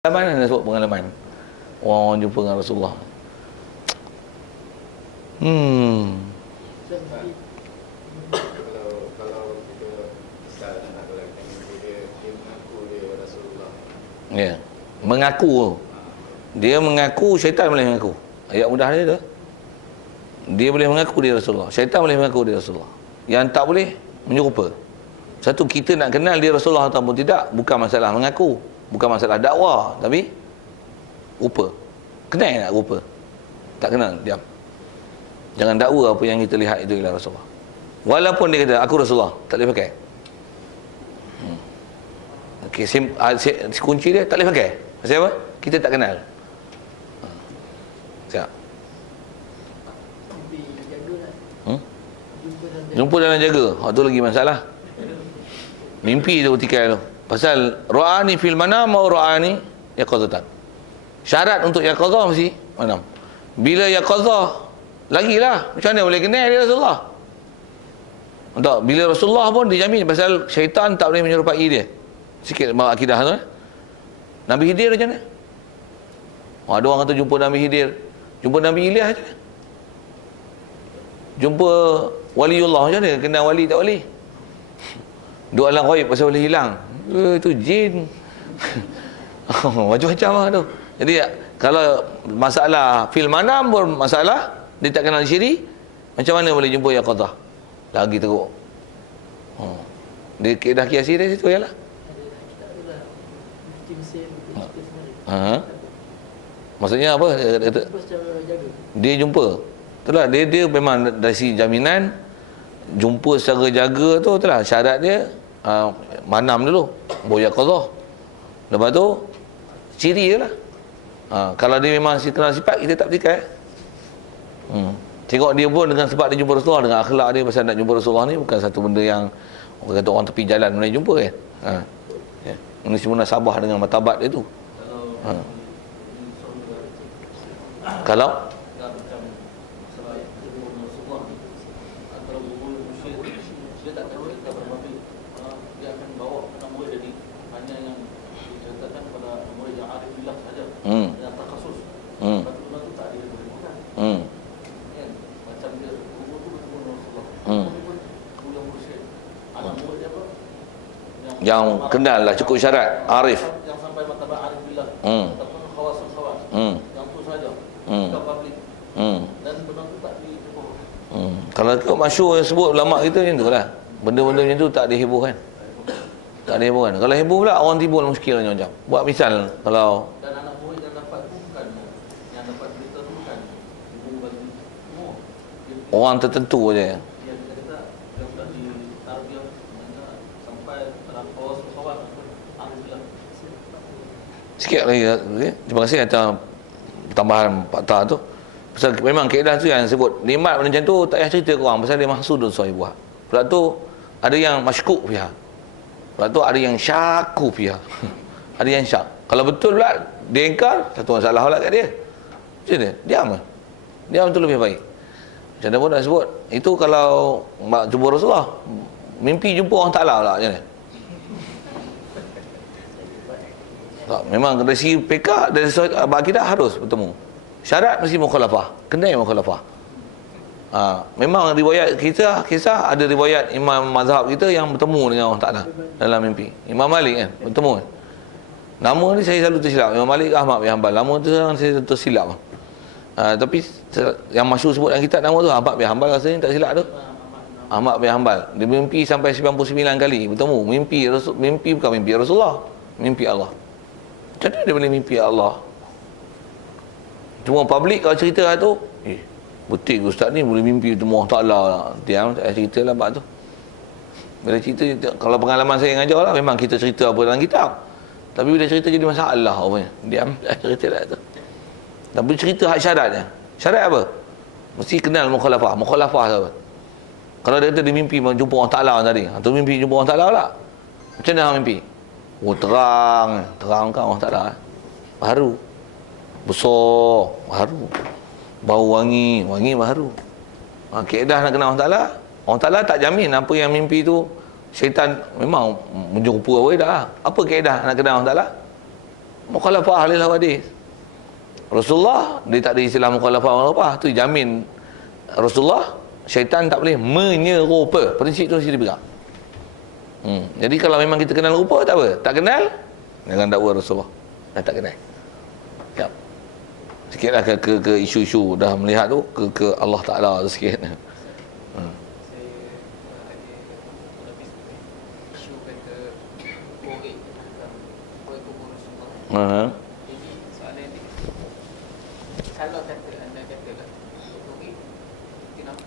Pengalaman anda sebut pengalaman orang jumpa dengan Rasulullah. Kalau kita misal anak lelaki dia mengaku dia Rasulullah. Ya. Mengaku. Dia mengaku, syaitan boleh mengaku. Ayat mudah dia tu. Dia boleh mengaku dia Rasulullah. Syaitan boleh mengaku dia Rasulullah. Yang tak boleh menyerupa. Satu, kita nak kenal dia Rasulullah ataupun tidak, bukan masalah mengaku, bukan masalah dakwah, tapi rupa. Kenal nak rupa? Tak kenal, diam. Jangan dakwa apa yang kita lihat itu ialah Rasulullah. Walaupun dia kata aku Rasulullah, tak boleh pakai. Okey, kunci dia tak boleh pakai. Pasal apa? Kita tak kenal. Siap. Jumpa dalam jaga. Tu lagi masalah. Mimpi tu tikai tu. Pasal ra'ani fil manam atau ra'ani yaqazatan. Syarat untuk yaqazah mesti manam. Bila yaqazah lagilah, macam mana boleh kenal dia Rasulullah? Tak, bila Rasulullah pun dijamin pasal syaitan tak boleh menyerupai dia. Sikit bawa akidah tu. Nabi Khidir macam mana? Ada orang kata jumpa Nabi Khidir, jumpa Nabi Ilyas macam mana? Jumpa waliullah macam mana? Kenal wali tak wali? Dua alam ghaib pasal boleh hilang. Itu jin. Macam-macam lah tu. Jadi kalau masalah fil manam pun masalah, dia tak kenal syirik, macam mana boleh jumpa yaqazah? Lagi teruk. Dia keedah kiasi dia situ ialah. Maksudnya apa? Dia jumpa. Itulah dia memang dari si jaminan jumpa secara jaga tu, itulah syarat dia. Manam dulu, boya qadha. Lepas tu ciri dia lah. Kalau dia memang kenal sifat, kita tak petikai. Tengok dia pun dengan sebab dia jumpa Rasulullah, dengan akhlak dia pasal nak jumpa Rasulullah ni bukan satu benda yang orang kata orang tepi jalan boleh jumpa kan. Ya. Ini semua sabah dengan martabat dia tu. Kalau yang kenal lah cukup syarat arif yang sampai martabat arif billah ataupun khawasul khawas yang tu saja bukan publik dan benda tu tak dihibur. Kalau ikut masyhur yang sebut ulama kita macam tu lah, benda-benda macam tu tak dihibur kan, tak dihibur kan. Kalau hibur pula orang timbul muskil macam buat misal kalau Dan anak murid yang dapat tu bukan yang dapat berita tu bukan ibu bagi semua orang tertentu je. dia kata dia sudah ditarbiyah sampai dalam khawasul khawas ataupun arif billah. Sikit lagi, okay? Terima kasih atas tambahan fakta tu. Pasal memang kaedah tu yang sebut nikmat macam tu tak payah cerita ke orang pasal dia mahsudun sahibah. Pula tu ada yang masykuk fiha. Pula tu ada yang syaku fiha. Ada yang syak. Kalau betul pula dia ingkar, satu masalah pula kat dia. Macam mana? Diam lah. Diam tu lebih baik. Macam mana pun nak sebut. Itu kalau jumpa Rasulullah, mimpi jumpa orang Ta'ala pula macam mana? Tak, memang dari segi PK, dari segi akidah harus bertemu. Syarat mesti mukhalafah, kena mukhalafah. Memang riwayat kita kisah ada riwayat imam mazhab kita yang bertemu dengan Allah Taala dalam mimpi. Imam Malik kan bertemu. Nama ni saya selalu tersilap. Imam Malik Ahmad bin Hanbal. Nama tu saya tersilap. Tapi yang masyhur sebut dalam kitab nama tu Ahmad bin Hanbal, rasanya tak silap tu. Ahmad bin Hanbal. Dia mimpi sampai 99 kali bertemu. Mimpi bukan mimpi Rasulullah, mimpi Allah. Macam mana dia boleh mimpi Allah? Cuma publik kalau cerita tu, betul ke ustaz ni boleh mimpi temu Allah Ta'ala lah. Diam, tak cerita lah bab tu. Bila cerita, kalau pengalaman saya ngajar lah, memang kita cerita apa dalam kitab. Tapi bila cerita jadi masalah apa. Diam, tak cerita lah tu. Tapi cerita hak syaratnya. Syarat apa? Mesti kenal mukhalafah. Mukhalafah tu apa? Kalau dia kata dia mimpi jumpa Allah Ta'ala tadi, atau mimpi jumpa Allah Ta'ala pula, macam mana mimpi? Terang kan Allah Ta'ala. Baru. Besar, baru. Bau wangi baru. Kaedah nak kenal Allah Ta'ala tak jamin apa yang mimpi tu syaitan memang menjumpa apa dah. Apa kaedah nak kenal Allah Ta'ala? mukhalafah ahli hadis. Rasulullah dia tak ada istilah mukhalafah, tu jamin Rasulullah, syaitan tak boleh menyerupa. Prinsip tu mesti dipegang. Jadi kalau memang kita kenal rupa, tak apa. Tak kenal, jangan dakwa Rasulullah. Dah tak kenal. Ya. Sikitlah ke isu-isu dah melihat tu ke Allah Taala tu sikit. Saya ada isu kata korek kubur Rasulullah. Jadi soalan dia, kalau kata anda katalah korek,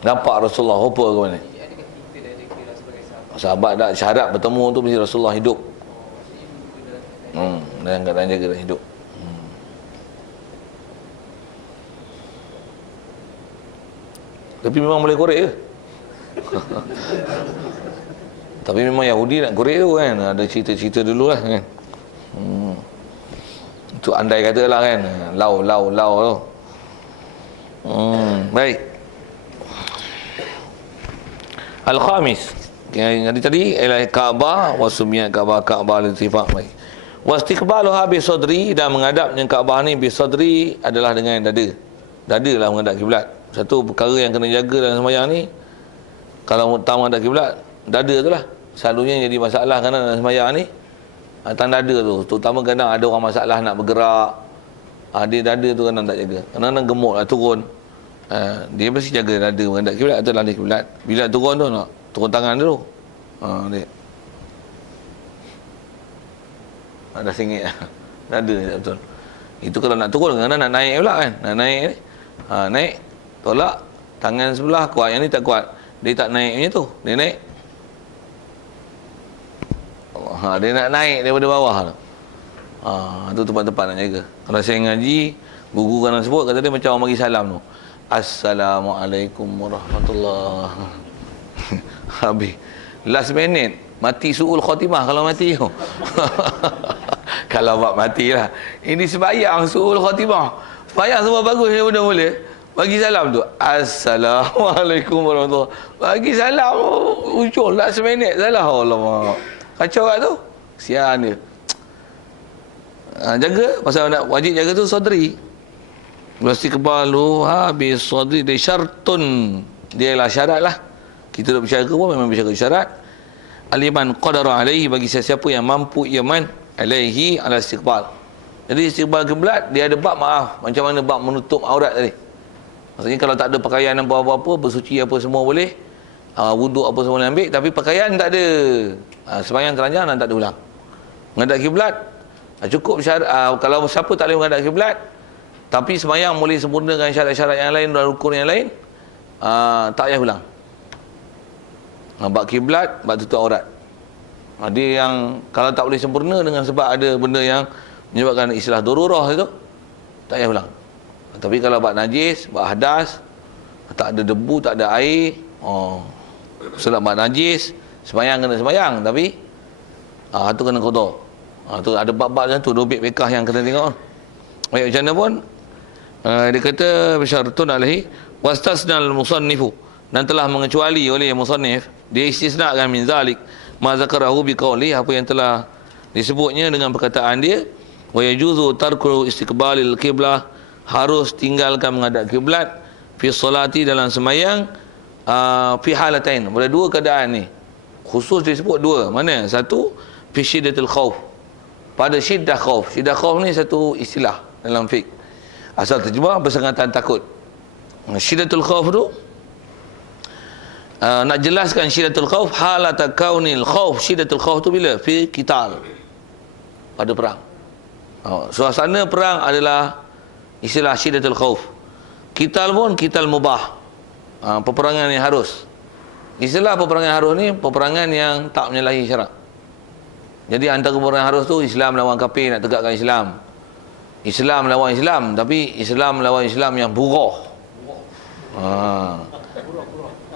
Nampak Rasulullah rupa ke mana? adakah kita dah ada kira sebagai sahabat? Sahabat dah syarat bertemu tu mesti Rasulullah hidup. Maksudnya dua-dua Dan keadaan jaga dan hidup. Tapi memang boleh korek ke? Tapi memang Yahudi nak korek tu kan. Ada cerita-cerita dulu lah kan. Itu andai kata lah kan. Lau tu. Baik. Al-Khamis. Yang tadi ialah Kaabah wa sumiyat Kaabah al-ittifaq. Baik. Wastiqbaluha bi sadri, dan menghadapnya Kaabah ni bi sadri adalah dengan dada. Dada lah menghadap kiblat. Satu perkara yang kena jaga dalam sembahyang ni, kalau tak menghadap kiblat, dada tu lah. Selalunya jadi masalah kerana dalam sembahyang ni atas dada tu. Terutama kadang ada orang masalah nak bergerak. Dia dada tu kadang tak jaga. Kadang-kadang gemuk lah turun. Dia mesti jaga dada menghadap kiblat atau lari kiblat. Bila turun tu nak turun tangan dulu. Dia ada singit dada tak betul. Itu kalau nak turun, kadang-kadang nak naik pula kan. Nak naik ni. Naik, tolak tangan sebelah kuat, yang ni tak kuat. Dia tak naik macam tu. Dia naik. Dia nak naik daripada bawah tu. Tu tempat-tempat nak jaga. Kalau saya ngaji, guru kan sebut, kata dia macam orang bagi salam tu. Assalamualaikum warahmatullahi. Habis. Last minute, mati su'ul khatimah kalau mati tu. Kalau buat matilah. Ini sembahyang su'ul khatimah. Sembahyang semua bagus, dia pun dah boleh. Bagi salam tu, Assalamualaikum warahmatullahi. Bagi salam, ujung last minute salah. Allah, kacau kat tu. Sian dia. Jaga, pasal nak wajib jaga tu sadri. Wastiqbaluha bi sadri, dia syartun. Dia lah syarat lah. Kita duk bersyara pun memang bersyara syarat. Aliman qadara alaihi, bagi sesiapa yang mampu iaman alaihi ala istiqbal. Jadi istiqbal kiblat dia ada bab, maaf, macam mana bab menutup aurat tadi. Maksudnya kalau tak ada pakaian apa-apa, bersuci apa semua boleh, wuduk apa semua boleh ambil, tapi pakaian tak ada, sembahyang telanjang dan tak ada ulang. Menghadap kiblat cukup syarat. Kalau siapa tak boleh menghadap kiblat tapi sembahyang boleh sempurna dengan syarat-syarat yang lain dan rukun yang lain, tak payah ulang. Bab kiblat, bab tutup aurat, dia yang kalau tak boleh sempurna dengan sebab ada benda yang menyebabkan istilah darurah itu, tak payah ulang. Tapi kalau bab najis, bab hadas, tak ada debu, tak ada air, sebab bab najis, sembahyang kena sembahyang, tapi tu kena qada. Tu ada bab-bab macam tu, dobit bekah yang kena tengok. Baik, macam mana pun dia kata bisyartun alaihi wastasnal musannifu, dan telah mengecuali oleh musannif, dia istisnakan min zalik ma zakarahu biqauli, apa yang telah disebutnya dengan perkataan dia, wa yajuzu tarku istiqbalil qiblah, harus tinggalkan menghadap kiblat fi solati, dalam sembahyang, fi halatain, pada dua keadaan ni khusus disebut dua. Mana? Satu, fi syiddatil khauf, pada syiddah khauf. Syiddah khauf ni satu istilah dalam fiqh, asal terjemah bersangatan takut. Syiddatul khauf tu nak jelaskan syiddatul khauf, halata kaunil khauf, syiddatul khauf tu bila? Fi qital, pada perang. Suasana perang adalah istilah syiddatul khauf. Qital pun qital mubah, peperangan yang harus. Istilah peperangan harus ni peperangan yang tak menyalahi syarak. Jadi antara peperangan harus tu Islam lawan kafir nak tegakkan Islam. Islam lawan Islam, tapi Islam lawan Islam yang burah.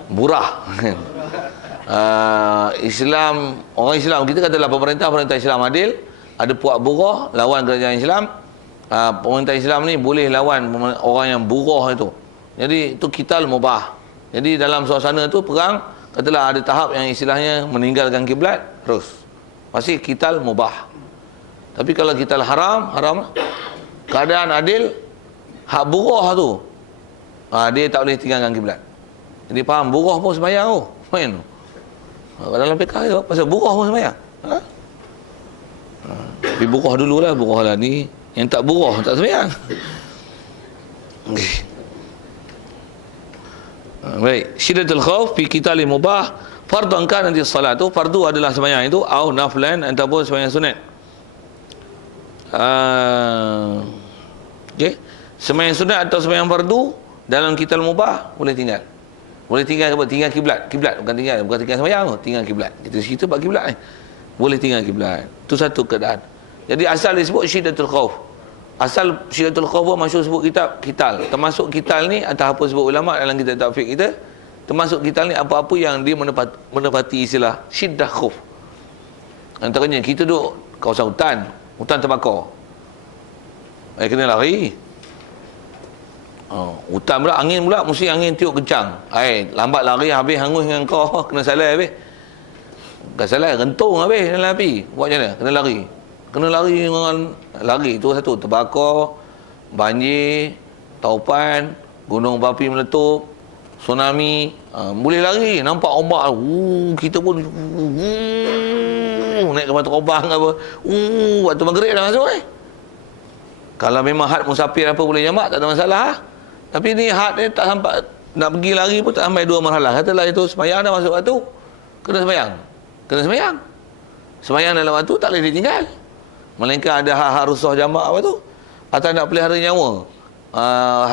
Burah. Islam, orang Islam kita katalah pemerintah Islam adil, ada puak burah lawan kerajaan Islam. Pemerintah Islam ni boleh lawan orang yang burah itu. Jadi itu qital mubah. Jadi dalam suasana tu perang, katalah ada tahap yang istilahnya meninggalkan kiblat terus, masih qital mubah. Tapi kalau kita haram, haram. Keadaan adil, hak buruh tu, dia tak boleh tinggalkan kiblat. Jadi faham, buruh pun sembahyang tu. Main tu. Dalam fiqh tu, pasal buruh pun sembahyang. Tapi buruh dululah, buruh lah ni. Yang tak buruh, tak sembahyang. Okay. Baik, syiddatul khauf fi qitalil mubah, fardhu kan nanti salat tu, fardu adalah sembahyang itu, au naflan ataupun sembahyang sunat. Okey, sembahyang sunat atau sembahyang fardu dalam qital mubah boleh tinggal. Boleh tinggal apa? Tinggal kiblat. Kiblat bukan tinggal sembahyang tu, tinggal kiblat. Kita cerita bab kiblat ni. Boleh tinggal kiblat. Tu satu keadaan. Jadi asal disebut syiddatul khauf. Asal syiddatul khauf pun masyhur sebut kitab qital. Termasuk qital ni atau apa sebut ulama dalam kitab taufik kita, termasuk qital ni apa-apa yang dia menepati istilah syiddah khauf. Antaranya kita duduk kawasan hutan terbakar. Kena lari. Hutan pula, angin pula, mesti angin tiup kencang. Lambat lari habis hangus dengan kau, kena salah habis. Bukan salah, rentung habis dalam api. Buat macam mana? Kena lari. Kena lari dengan lari tu satu, terbakar, banjir, taupan, gunung berapi meletup, tsunami, boleh lari, nampak ombak, kita pun naik kapal terbang apa, waktu maghrib dah masuk Kalau memang had musafir apa boleh jamak, tak ada masalah. Tapi ni had ni tak sampai, nak pergi lari pun tak sampai 2 marhalah. Katalah itu sembahyang dah masuk waktu, kena sembahyang. Kena sembahyang. Sembahyang dalam waktu tak boleh ditinggal. Melainkan ada hak rusah jamak apa tu, atau nak pelihara nyawa.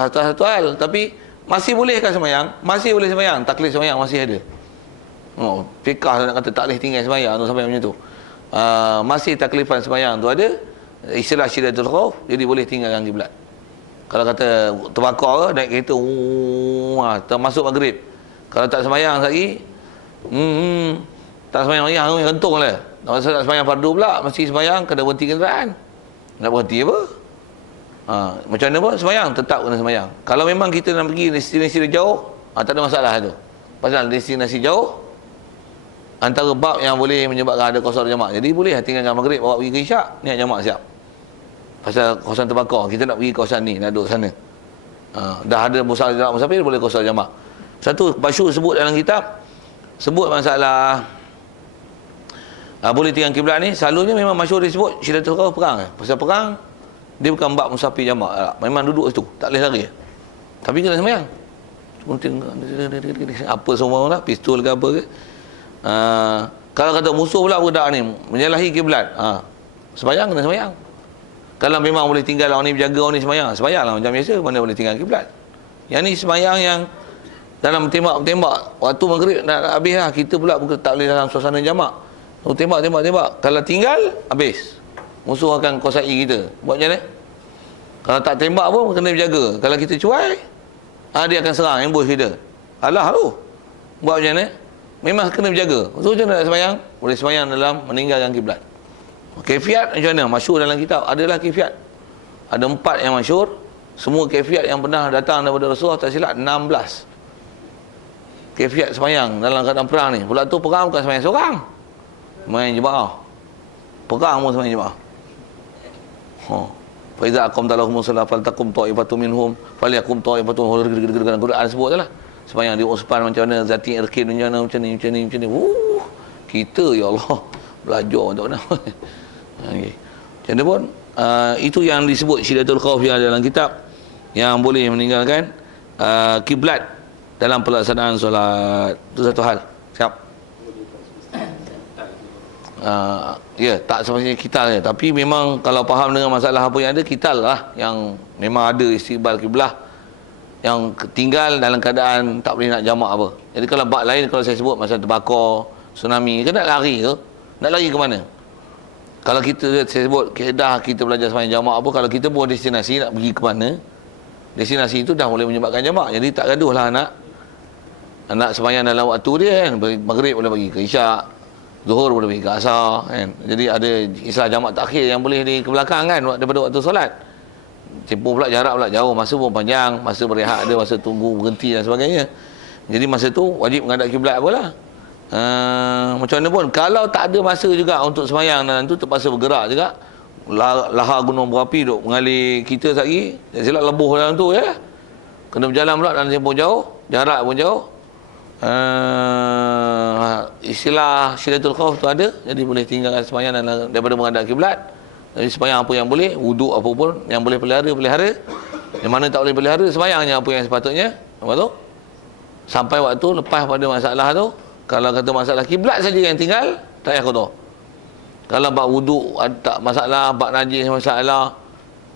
Satu hal. Tapi masih bolehkah sembahyang? Masih boleh sembahyang. Taklif sembahyang masih ada. Fiqah nak kata tak boleh tinggal sembahyang tu sampai macam tu. Masih taklifan sembahyang tu ada. Istilah syiddatul khauf, jadi boleh tinggalkan kiblat. Kalau kata terbakar naik kereta, termasuk maghrib. Kalau tak sembahyang lagi, tak sembahyang lagi, rentung lah. Tak sembahyang fardu pula, mesti sembahyang, kena berhenti kenderaan. Nak berhenti apa? Macam mana pun sembahyang, tetap kena sembahyang. Kalau memang kita nak pergi destinasi jauh, tak ada masalah tu. Pasal destinasi jauh, antara bab yang boleh menyebabkan ada qasar jamak. Jadi boleh tinggalkan maghrib, bawa pergi ke isyak, niat jamak siap. Pasal kawasan terbakar, kita nak pergi kawasan ni, nak duduk sana. Dah ada musafir, boleh qasar jamak. Satu, Bashir sebut dalam kitab, sebut masalah boleh tinggal kiblat ni, selalunya memang masyhur disebut syiddatul khauf perang. Pasal perang, dia bukan bab musafir jamak. Memang duduk situ, tak boleh lari. Tapi kena sembahyang. Apa semua lah, pistol ke apa ke. Kalau kata musuh pula budak ni menyalahi kiblat, sembahyang kena sembahyang. Kalau memang boleh tinggal orang ni berjaga, orang ni sembahyanglah macam biasa, mana boleh tinggal kiblat. Yang ni sembahyang yang dalam tembak, waktu maghrib nak habis lah, kita pula tak boleh dalam suasana jamak. Tembak. Kalau tinggal, habis. Musuh akan kuasai kita. Buat macam mana? Kalau tak tembak pun kena berjaga. Kalau kita cuai, dia akan serang, ambush kita. Alah tu. Buat macam mana? Memang kena berjaga. So macam mana nak sembahyang? Boleh sembahyang dalam meninggalkan kiblat. Kaifiat macam mana? Masyhur dalam kitab. Adalah kaifiat. Ada 4 yang masyhur. Semua kaifiat yang pernah datang daripada Rasulullah, tak silap 16. Kaifiat sembahyang dalam keadaan perang ni. Pula tu perang bukan sembahyang seorang. Sembahyang jemaah. Perang pun sembahyang jemaah. Fa iza aqamta lahumus salat faltaqum ta'ifatun minhum falyakum ta'ifatun Quran sebut lah. Sembahyang di Uspan macam mana, Zati Irkin macam ni. Kita ya Allah belajar tak mana. Okey. Macam mana pun itu yang disebut syiddatul khauf yang ada dalam kitab, yang boleh meninggalkan kiblat dalam pelaksanaan solat. Itu satu hal. Siap. Ya, tak semestinya kital je. Tapi memang kalau faham dengan masalah apa yang ada, kital lah yang memang ada istiqbal kiblah, yang tinggal dalam keadaan tak boleh nak jamak apa. Jadi kalau bab lain, kalau saya sebut masa terbakar, tsunami, kan nak lari ke? Nak lari ke mana? Kalau saya sebut keedah kita belajar sembahyang jamak apa, kalau kita buat destinasi nak pergi ke mana, destinasi itu dah boleh menyebabkan jamak. Jadi tak gaduh lah nak sembahyang dalam waktu dia kan. Maghrib boleh pergi ke isyak, Zuhur boleh pergi ke asar kan. Jadi ada istilah jamak takhir yang boleh di ke belakang kan, daripada waktu solat. Tempoh pula jarak pula jauh, masa pun panjang, masa berehat ada, masa tunggu berhenti dan sebagainya. Jadi masa tu wajib menghadap kiblat apalah. Macam mana pun kalau tak ada masa juga untuk sembahyang dan tu terpaksa bergerak juga, lahar gunung berapi duk mengalir kita sekali, silap lebuh dalam tu ya. Kena berjalan pula dalam tempoh jauh, jarak pun jauh. Istilah Syidatul Khauf tu ada, jadi boleh tinggalkan sembahyang daripada menghadap kiblat. Jadi sembahyang apa yang boleh, wuduk apa pun yang boleh pelihara. Yang mana tak boleh pelihara, sembahyangnya apa yang sepatutnya. Apa tu? Sampai waktu lepas pada masalah tu, kalau kata masalah kiblat saja yang tinggal, tak payah kotor. Kalau bab wuduk tak masalah, bab najis masalah,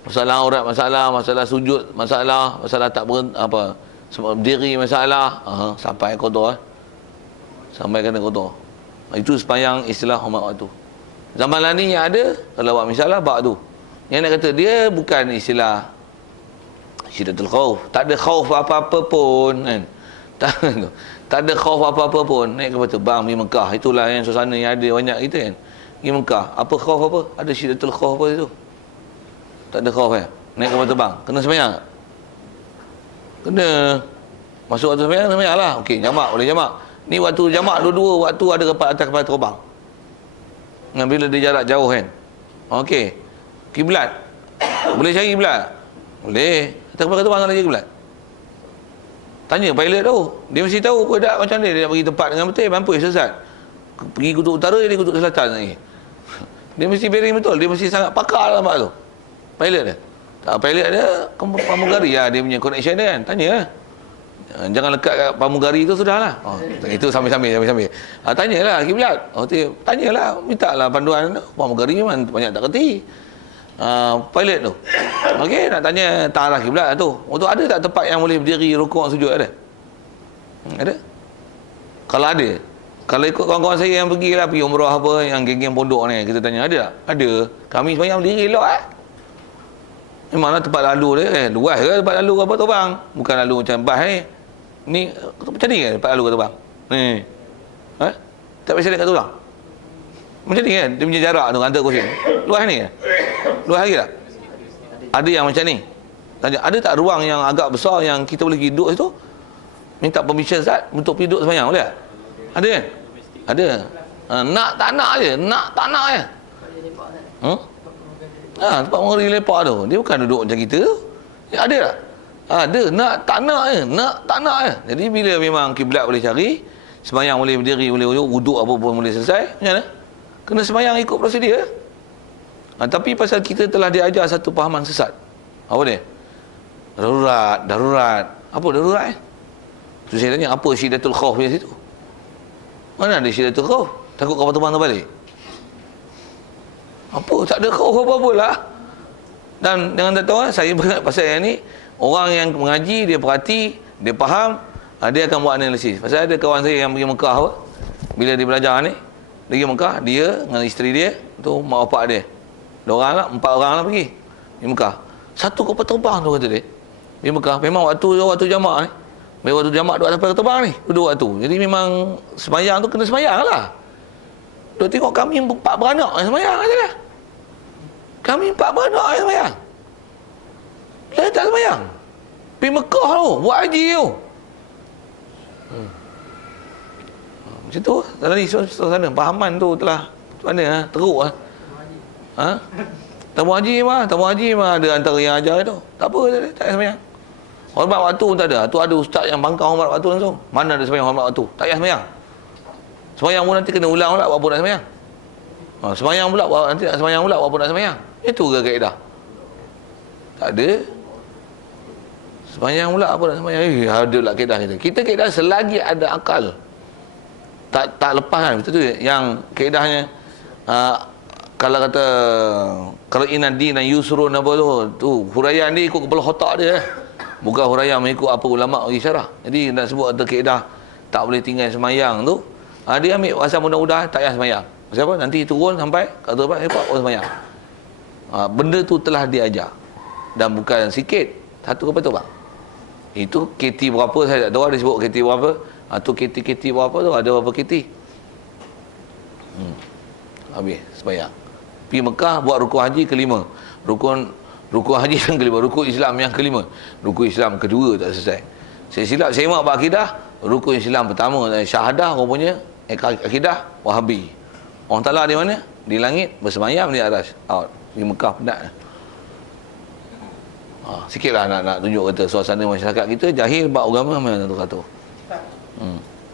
masalah aurat masalah sujud masalah tak apa berdiri masalah, sampai kotor sampai kena kotor. Itu sembahyang istilah hormat waktu. Zaman lah ni yang ada, kalau buat misalah bab tu. Yang nak kata dia bukan istilah Syidatul Khauf. Tak ada khauf apa-apa pun kan. Tak ada khauf apa-apa pun. Naik kapal terbang pergi Mekah. Itulah yang suasana yang ada banyak kita kan. Pergi Mekah. Apa khauf apa? Ada Syidatul Khauf apa itu? Tak ada khauf naik kapal terbang. Kena sembahyang tak? Kena. Masuk waktu sembahyang lah. Okey, jamak boleh jamak. Ni waktu jamak dua-dua waktu ada atas kapal terbang. Bila dia jarak jauh kan. Okey. Kiblat. Boleh cari kiblat? Boleh. Atas kapal terbang nak cari kiblat? Tanya pilot tu. Dia mesti tahu ke tak macam ni. Dia nak pergi tempat dengan betul. Mampu sesat. Pergi kutub utara, dia kutub selatan lagi. Dia mesti bearing betul. Dia mesti sangat pakar dalam tempat tu. Pilot dia. Tak, pilot dia pramugari lah. Dia punya connection dia kan. Tanya lah. Jangan lekat kat pramugari tu sudahlah. Itu sambil-sambil. Tanyalah kiblat. Tanyalah. Minta lah panduan. Pramugari memang banyak tak kerti. Pilot tu. Okey, nak tanya arah kiblat tu. Tu ada tak tempat yang boleh berdiri rukuk sujud ada? Ada? Kalau ada, kalau ikut kawan-kawan saya yang pergi umrah apa, yang geng-geng pondok ni, kita tanya ada tak? Ada. Kami sebenarnya berdiri elok Memanglah tempat lalu dia luas ke tempat lalu kapal terbang? Bukan lalu macam bas ni. Ni macam ni ke tempat lalu kapal terbang? Ni. Tak biasa dekat terbang. Macam ni kan? Dia punya jarak tu antara kursi. Luas ni ke? Luas lagi tak? Ada yang macam ni. Tanya, ada tak ruang yang agak besar yang kita boleh pergi duduk situ? Minta permission Ustaz untuk pergi duduk sembahyang boleh tak? Ada kan? Ada. Nak tak nak je. Nak tak nak je. Tempat mengeri lepak tu. Dia bukan duduk macam kita tu. Ada tak? Ada. Nak tak nak je. Nak tak nak je. Jadi bila memang kiblat boleh cari, sembahyang boleh berdiri, boleh wuduk apa pun boleh selesai, macam mana? Kena sembahyang ikut prosedur. Tapi pasal kita telah diajar satu pahaman sesat. Apa dia? Darurat. Apa darurat Tu saya tanya, apa Syidatul Khauf di situ? Mana ada Syidatul Khauf? Takut kapal terbang terbalik? Apa? Tak ada khauf apa-apa lah. Dan jangan tak tahu, saya beringat pasal yang ni, orang yang mengaji, dia perhati, dia faham, dia akan buat analisis. Pasal ada kawan saya yang pergi Mekah apa, bila dia belajar ni, dia pergi Mekah, dia dengan isteri dia, tu mak bapak dia. 2 orang lah, 4 orang lah pergi Mekah. Satu kapal terbang tu kata dia. Di Mekah, memang waktu jamak ni. Waktu jamak duduk atas kapal terbang ni, duduk waktu. Jadi memang sembahyang tu kena sembahyang lah. Dia tengok kami 4 beranak yang sembahyang aja lah. Kami 4 beranak yang sembahyang. Saya tak sembahyang. Pergi Mekah tu, buat haji tu. Macam tu, tadi sana pahaman tu telah mana teruk lah. Tamu haji mah ada antara yang ajar tu. Tak apa, tak payah sembahyang. Hormat waktu pun tak ada. Tu ada ustaz yang bangkang hormat waktu langsung. Mana ada sembahyang hormat waktu? Tak payah sembahyang. Sembahyang pun nanti kena ulang pula buat apa nak sembahyang. Sembahyang pula nanti nak sembahyang pula buat apa nak sembahyang. Itu ke kaedah? Tak ada. Sembahyang pula apa nak sembahyang? Ada lah kaedah kita. Kita kaedah selagi ada akal. Tak lepas kan. Betul tu yang kaedahnya kalau kata kalau inadina yusrun apa tu huraian dia ikut kepala otak dia. Bukan huraian mengikut apa ulama bagi syarah. Jadi nak sebut ada kaedah tak boleh tinggal sembahyang tu. Dia ambil pasal mudah-mudahan tak payah sembahyang. Pasal apa? Nanti turun sampai kat tu apa? Orang sembahyang. Benda tu telah diajar. Dan bukan sikit. Satu kapal terbang. Itu KT berapa saya tak tahu ada sebut KT berapa. Tu KT berapa tu ada berapa KT. Habis sembahyang. Pergi Mekah buat rukun haji ke-5. Rukun haji yang ke-5, rukun Islam yang ke-5. Rukun Islam kedua tak selesai. Saya silap semak akidah, rukun Islam pertama syahadah rupanya akidah Wahabi. Orang Taala di mana? Di langit bersemayam di atas. Out. Di Mekah penat. Sikit lah nak tunjuk kata suasana masyarakat kita jahil bab agama mana tu kata. Ustaz,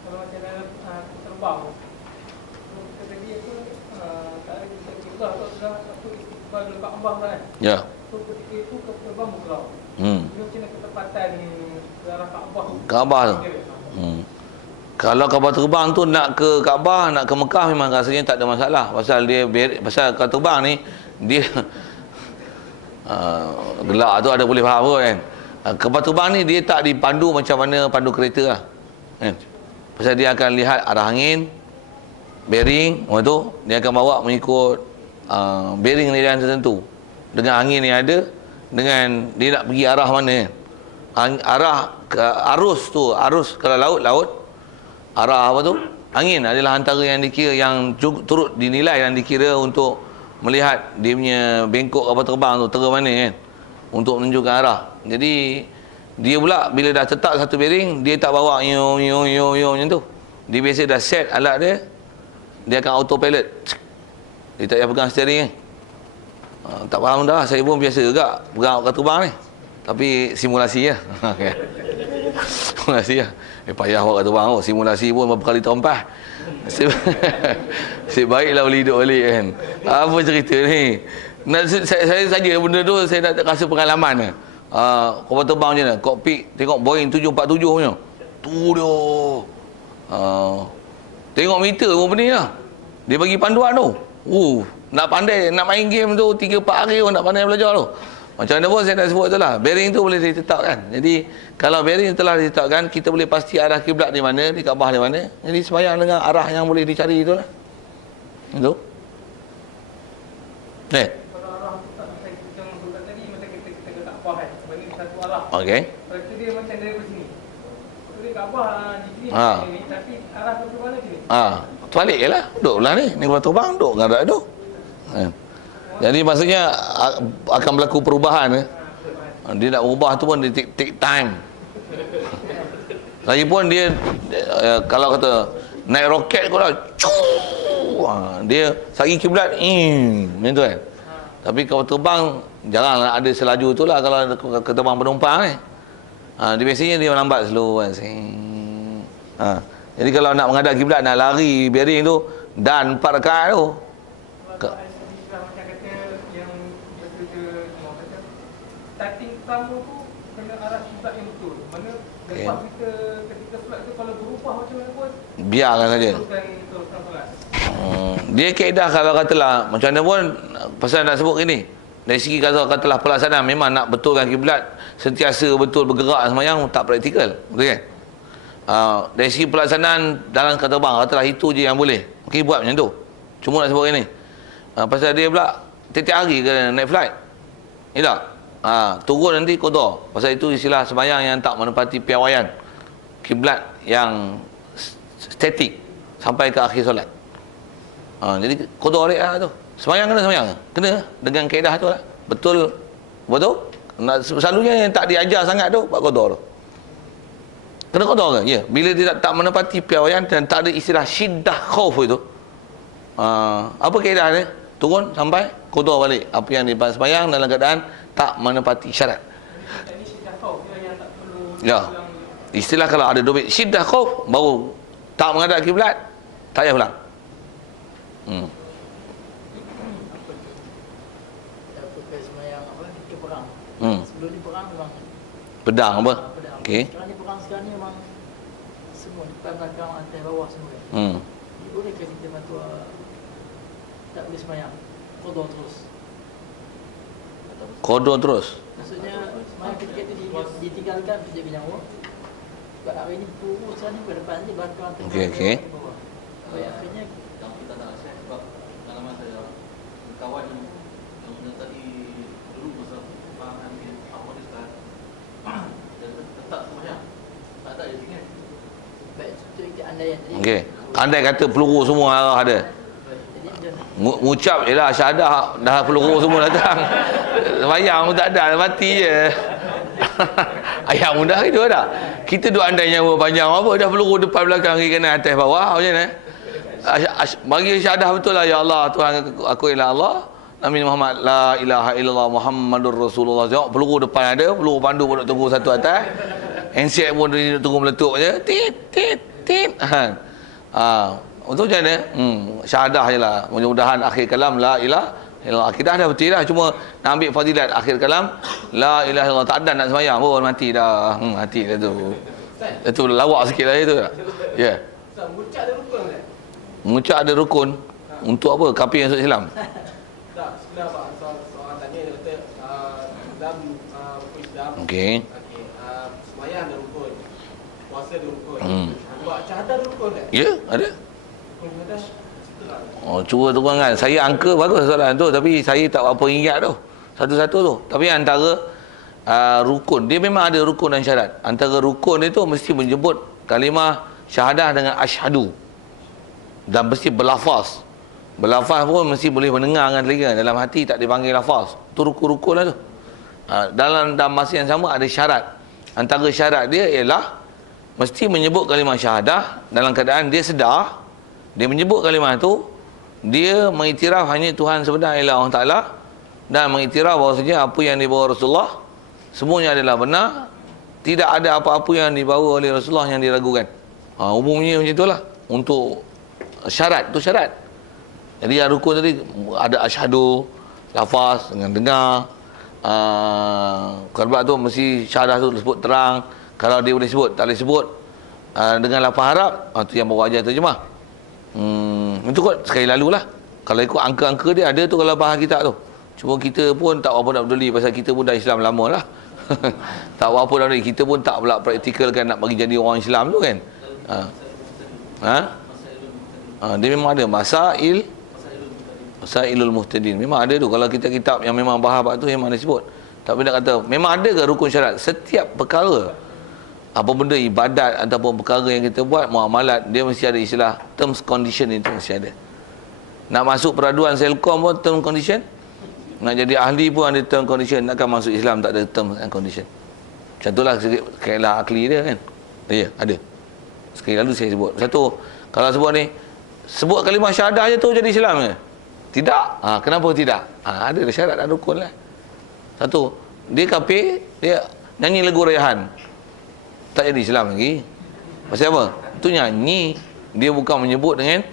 kalau macam mana terbang, kita tadi apa, tak ada kita kiblah atau sudah apa istiqbal dekat Kaabah kan? Ya. So ketika itu kita terbang bergerak. Hmm. Dia macam mana ketepatan ke arah Kaabah? Kaabah tu. Kalau kapal terbang tu nak ke Kaabah, nak ke Mekah memang rasanya tak ada masalah. Pasal kapal terbang ni dia gelak tu ada boleh faham kot kan. Kapal terbang ni dia tak dipandu macam mana pandu kereta lah. Kan? Pasal dia akan lihat arah angin, bearing, tu dia akan bawa mengikut bearing nilaian tertentu. Dengan angin yang ada, dengan dia nak pergi arah mana. Arah arus tu, arus kalau laut arah apa tu? Angin adalah antara yang dikira yang turut dinilai dan dikira untuk melihat dia punya bengkok kapal terbang tu terus mana kan, untuk menunjukkan arah. Jadi dia pula bila dah tetap satu bearing, dia tak bawa yo macam tu. Dia biasa dah set alat dia akan autopilot. Dia tak payah pegang steering kan. Tak faham dah, saya pun biasa juga pegang kapal terbang ni. Tapi simulasi lah. Simulasi lah. Payah awak kata bang, simulasi pun berapa kali terempas. Nasib baiklah boleh hidup balik kan. Apa cerita ni? Saya saja benda tu saya nak rasa pengalaman. Kapal terbang macam mana? Cockpit tengok Boeing 747 punya. Tu dia. Tengok meter pun pening lah. Dia bagi panduan tu. Nak pandai, nak main game tu 3-4 hari pun nak pandai belajar tu. Macam mana pun saya nak sebut tu lah. Bearing tu boleh ditetapkan. Jadi kalau bearing telah ditetapkan, kita boleh pasti arah kiblat di mana, di Kaabah di mana. Jadi sembahyang dengan arah yang boleh dicari itu lah. Itu. Kalau arah Ustaz saya yang bulat tadi macam kita ke Kaabah kan. Sebab ni satu arah. Okey. Lepas tu dia macam dari sini. Jadi Kaabah di sini, ni, tapi arah ke mana sini? Terbalik je lah. Duduk belah ni. Ni kapal terbang, duduk dengan arah tu. Jadi maksudnya akan berlaku perubahan. Dia nak berubah tu pun dia take time. Lagipun dia kalau kata naik roket kau dah dia sagi kiblat macam tu kan. Tapi kalau terbang jaranglah ada selaju tu lah kalau terbang penumpang ni. Dia biasanya dia lambat slow kan. Jadi kalau nak menghadap kiblat, nak lari bearing tu dan 4 rakaat tu. Starting pertama tu kena arah kiblat yang betul. Mana lepas kita ketika solat tu kalau berubah macam mana pun biarkan saja. Teruskan solat. Dia kaedah kalau katalah macam mana pun pasal nak sebut gini. Dari segi kalau katalah pelaksanaan memang nak betulkan kiblat sentiasa betul bergerak sembahyang tak praktikal. Betul kan? Dari segi pelaksanaan dalam kata bang katalah itu je yang boleh. Okey buat macam tu. Cuma nak sebut gini. Pasal dia pula tiap-tiap hari kena naik flight. Ya tak? Turun nanti qada. Pasal itu istilah sembahyang yang tak menepati piawaian kiblat yang statik sampai ke akhir solat. Jadi qada balik tu. Sembahyang kena sembahyang. Kena dengan kaedah tu lah. Betul. Selalunya yang tak diajar sangat tu buat qada tu. Kena qada ke? Ya. Bila dia tak menepati piawaian dan tak ada istilah syiddah khauf itu. Apa kaedah dia? Turun sampai qada balik apa yang dia sembahyang dalam keadaan tak menepati syarat. Ini syiddah khauf yang tak perlu. Ya. Istilah kalau ada dobit syiddah khauf baru tak menghadap kiblat tak payah ulang. Pakai semayang apa ke perang. Sebelum ni perang memang Pedang apa? pedang. Okey. Sekarang ni perang sekarang ni memang semua depan belakang atas bawah semua kan. Bolehkah kita bantu tak boleh semayang qada terus? Qada terus. Maksudnya semayang ketika itu ditinggalkan kejap nyawa. Sebab hari ni purus ni ke depan je belakang atas Okey. bawah. Sampai akhirnya Yang kita tak nak share sebab pengalaman saya kawan yang tadi dulu masa perang Afghanistan dan tetap sembahyang tak ada di sini. baik itu andaian tadi. Okey. Andai kata peluru semua arah ada. Jadi Mengucap je lah syahadah dah peluru semua datang. Sembahyang pun tak ada, mati je. Ayat mudah itu ada. Kita duk andai nyawa panjang apa dah peluru depan belakang kiri kanan atas bawah macam mana? Bagi syahadah betul lah ya Allah Tuhan aku ialah Allah. Nabi Muhammad, la ilaha illallah Muhammadur Rasulullah. Tengok peluru depan ada, peluru pandu pun nak tunggu satu atas. Handset pun dia tunggu meletup je. Tit tit tit. Untuk macam mana? Syahadah je lah. Mudah-mudahan akhir kalam la ilaha illallah. Akidah dah betul lah. Cuma nak ambil fadilat akhir kalam la ilaha illallah. Tak ada nak sembahyang pun mati dah. Mati dah tu. Itu lawak sikit lah itu. Ya. Mengucap ada rukun tak? Mengucap ada rukun. Untuk apa? Kafir yang masuk Islam. Tak, sebenarnya Pak, soal tanya dia kata dalam rukun Islam. Okey. Sembahyang ada rukun. Puasa ada rukun. Buat syahadah ada rukun tak? Ya, ada. Rukun syahadah. Oh, cuba turun kan. Saya angka bagus soalan tu, tapi saya tak apa ingat tu. Satu-satu tu. Tapi antara rukun, dia memang ada rukun dan syarat. Antara rukun itu mesti menyebut kalimah syahadah dengan asyhadu. Dan mesti berlafaz. Berlafaz pun mesti boleh mendengar dengan telinga. Dalam hati tak dipanggil lafaz. Itu rukun-rukun lah tu. Dalam masa yang sama ada syarat. Antara syarat dia ialah mesti menyebut kalimah syahadah dalam keadaan dia sedar. Dia menyebut kalimah itu, dia mengiktiraf hanya Tuhan sebenar ialah Allah Ta'ala, dan mengiktiraf bahawasanya apa yang dibawa Rasulullah semuanya adalah benar. Tidak ada apa-apa yang dibawa oleh Rasulullah yang diragukan. Umumnya macam itulah. Untuk syarat, tu syarat. Jadi yang rukun tadi ada asyhadu, lafaz dengan dengar. Sebab tu mesti syahadah tu sebut terang. Kalau dia boleh sebut, tak boleh sebut dengan lafaz Arab, tu yang bawa ajar terjemah. Itu kot sekali lalu lah. Kalau ikut angka-angka dia ada tu kalau bahasa kita tu. Cuma kita pun tak apa nak peduli pasal kita pun dah Islam lama lah. Tak apa nak peduli. Kita pun tak pula praktikal kan nak bagi jadi orang Islam tu kan. Dia memang ada Masailul Muhtadin. Memang ada tu. Kalau kita kitab yang memang bahas tu memang ada sebut. Tapi nak kata memang ada ke rukun syarat? Setiap perkara, apa benda ibadat ataupun perkara yang kita buat, muamalat, dia mesti ada istilah terms condition, itu mesti ada. Nak masuk peraduan Selcom pun term condition. Nak jadi ahli pun ada term condition. Nakkan masuk Islam tak ada term and condition. Macam itulah kaedah akli dia kan. Ya, ada. Sekali lalu saya sebut. Satu, kalau sebut ni, sebut kalimah syahadah je tu jadi Islam ke? Tidak. Kenapa tidak? Ada syarat dan rukun lah. Satu, dia kafir, dia nyanyi lagu rayahan. Tak jadi Islam lagi. Pasal apa? Itu nyanyi. Dia bukan menyebut dengan,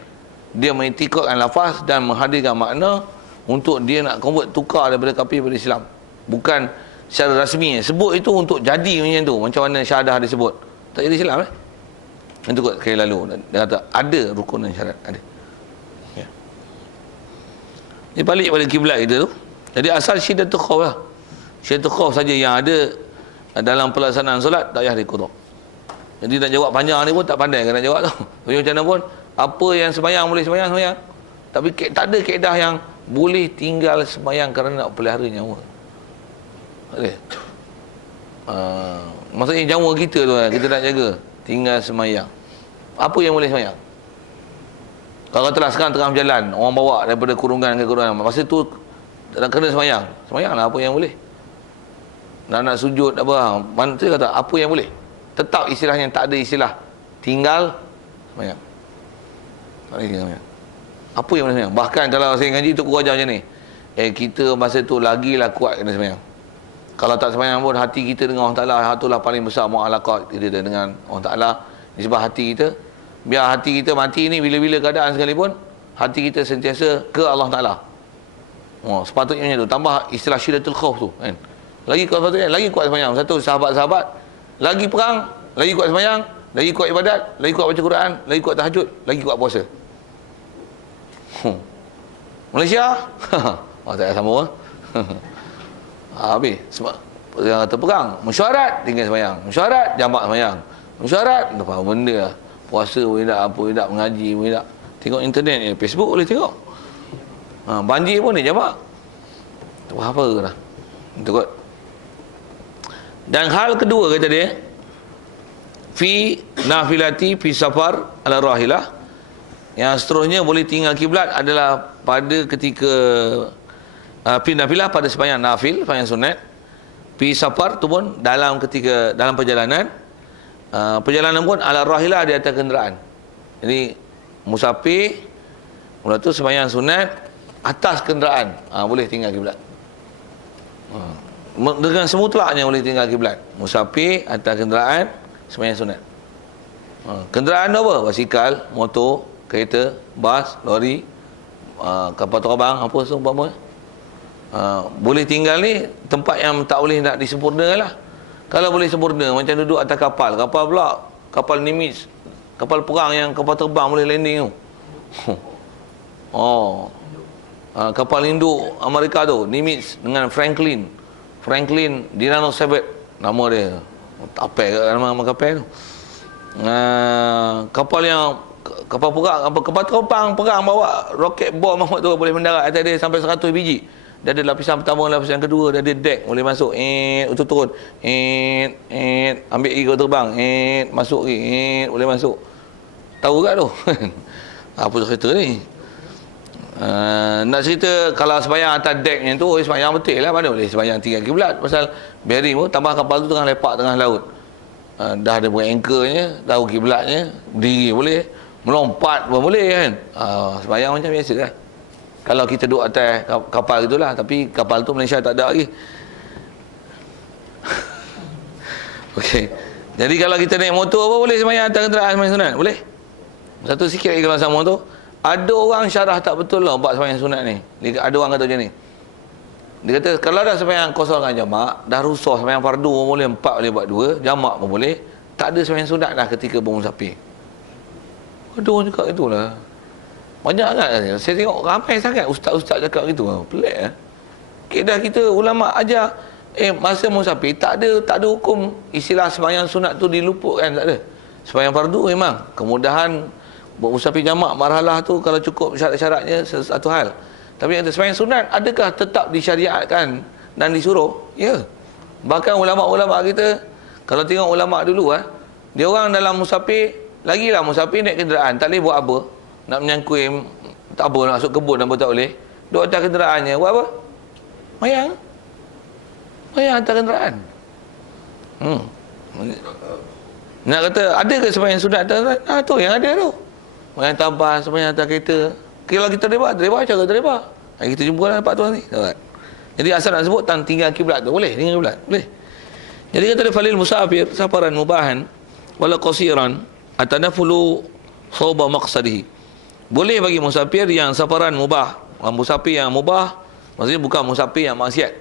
dia mengiktikadkan lafaz dan menghadirkan makna untuk dia nak convert, tukar daripada kafir pada Islam. Bukan secara rasmi. Sebut itu untuk jadi macam tu. Macam mana syahadah disebut. Tak jadi Islam Itu kot sekali lalu. Dia kata ada rukun dan syarat. Ada. Ya. Dia balik pada kiblat kita tu. Jadi asal syiddatul khauf lah. Syiddatul khauf saja yang ada dalam pelaksanaan solat, tak payah diqada. Jadi nak jawab panjang ni pun tak pandai kan nak jawab tu. Jadi macam mana pun, apa yang sembahyang boleh sembahyang. Tapi tak ada kaedah yang boleh tinggal sembahyang kerana nak pelihara nyawa. Tak ada. Maksudnya nyawa kita tu kita nak jaga. Tinggal sembahyang. Apa yang boleh sembahyang? Kalau katalah sekarang tengah berjalan, orang bawa daripada kurungan ke kurungan, masa tu tak kena sembahyang. Sembahyanglah apa yang boleh. Nak sujud apa, mana tu kata apa yang boleh. Tetap istilahnya tak ada istilah tinggal sembahyang. Tak ada tinggal sembahyang. Apa yang boleh sembahyang? Bahkan kalau saya ngaji tu aku ajar macam ni. Kita masa tu lagilah kuat kena sembahyang. Kalau tak sembahyang pun hati kita dengan Allah Ta'ala, itulah paling besar mu'alaqah kita dengan Allah Ta'ala. Disebab hati kita, biar hati kita mati ni bila-bila keadaan sekalipun, hati kita sentiasa ke Allah Ta'ala. Sepatutnya macam tu. Tambah istilah syiddatul khauf tu kan. Lagi kuat sepatutnya, lagi kuat sembahyang. Satu, sahabat-sahabat lagi perang, lagi kuat sembahyang, lagi kuat ibadat, lagi kuat baca Quran, lagi kuat tahajud, lagi kuat puasa. Malaysia tak payah sambung habis sebab yang kata perang, mesyuarat tinggal sembahyang, mesyuarat jamak sembahyang, mesyuarat apa benda lah. Puasa boleh tak, apa boleh tak, mengaji boleh tak, tengok internet ni, Facebook boleh tengok, banjir pun dia jamak, tak apa lah. Itu kot. Dan hal kedua kata dia, fi nafilati fi safar ala rahilah, yang seterusnya boleh tinggal kiblat adalah pada ketika fi nafilah, pada sembahyang nafil, sembahyang sunat. Fi safar tu pun dalam ketika dalam perjalanan, perjalanan pun ala rahilah, di atas kenderaan. Jadi musafir, mula tu sembahyang sunat atas kenderaan, boleh tinggal kiblat. Dengan semutlaknya boleh tinggal kiblat. Musafir atas kenderaan sembahyang sunat. Kenderaan tu apa? Basikal, motor, kereta, bas, lori, kapal terbang, apa seumpama. Boleh tinggal ni tempat yang tak boleh nak disempurnakan lah. Kalau boleh sempurna, macam duduk atas kapal pula, kapal Nimitz, kapal perang yang kapal terbang boleh landing tu. Kapal induk Amerika tu, Nimitz dengan Franklin Delano Roosevelt nama dia. Tak apa nama kapal tu. Kapal yang kapal perang, kapal terbang perang bawa roket bom tu boleh mendarat atas dia sampai 100 biji. Dia ada lapisan pertama, lapisan kedua, dia ada deck boleh masuk, untuk turun, ambil ego terbang, masuk, boleh masuk. Tahu tak tu? Apa cerita ni? Nak cerita kalau sembahyang atas decknya tu, sembahyang betul lah, mana boleh sembahyang tinggal kiblat. Pasal bearing pun tambah kapal tu tengah lepak tengah laut. Dah ada anchornya, tahu kiblatnya, berdiri boleh, melompat pun boleh kan. Sembahyang macam biasa lah. Kalau kita duduk atas kapal gitulah, tapi kapal tu Malaysia tak ada lagi. Okey. Jadi kalau kita naik motor apa boleh sembahyang atas kenderaan sembahyang sunat? Boleh? Satu sikit lagi kalau sama tu. Ada orang syarah tak betul lah buat sembahyang sunat ni. Ada orang kata macam ni. Dia kata kalau dah sembahyang kosongan jamak, dah rusak sembahyang fardu pun boleh, 4 boleh buat 2, jamak pun boleh. Tak ada sembahyang sunat dah ketika bermusafir. Ada orang cakap itulah. Banyak kan? Saya tengok ramai sangat ustaz-ustaz cakap gitu. Pelik lah. Dah kita ulama ajar masa musafir tak ada hukum istilah sembahyang sunat tu diluputkan, tak ada. Sembahyang fardu memang kemudahan musafir jamak marhalah tu kalau cukup syarat-syaratnya satu hal. Tapi yang sembahyang sunat adakah tetap disyariatkan dan disuruh? Ya. Bahkan ulama-ulama kita kalau tengok ulama dulu dia orang dalam musafir, lagilah musafir naik kenderaan tak boleh buat apa. Nak menyangkui tak apa, nak masuk kebun apa tak boleh. Duduk atas kenderaannya buat apa? Mayang atas kenderaan. Nak kata ada ke sembahyang sunat atas kenderaan? Tu yang ada tu. Sembahyang tabas, sembahyang atas kereta. Kalau kita terlibat cara terlibat. Kita jumpa lah dapat tu nanti. Jadi asal nak sebut tinggal kiblat tu boleh, tinggal kiblat boleh. Jadi kata dia falil musafir safaran mubahan wala qasiran atanafulu sawba maqsadihi. Boleh bagi musafir yang safaran mubah. Musafir yang mubah maksudnya bukan musafir yang maksiat.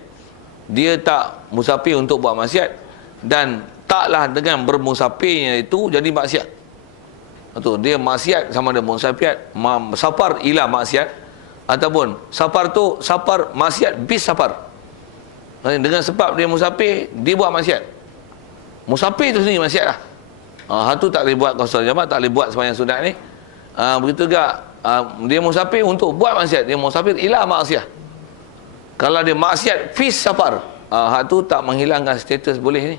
Dia tak musafir untuk buat maksiat dan taklah dengan bermusafirnya itu jadi maksiat. Betul, dia maksiat sama ada musafir safar ila maksiat ataupun safar tu safar maksiat bis safar. Dengan sebab dia musafir dia buat maksiat. Musafir tu sendiri maksiat lah. Itu tak boleh buat qasar jamak, tak boleh buat sembahyang sunat ni. Begitu juga dia musafir untuk buat maksiat, dia musafir ila maksiat. Kalau dia maksiat fi safar, hak tu tak menghilangkan status boleh ni.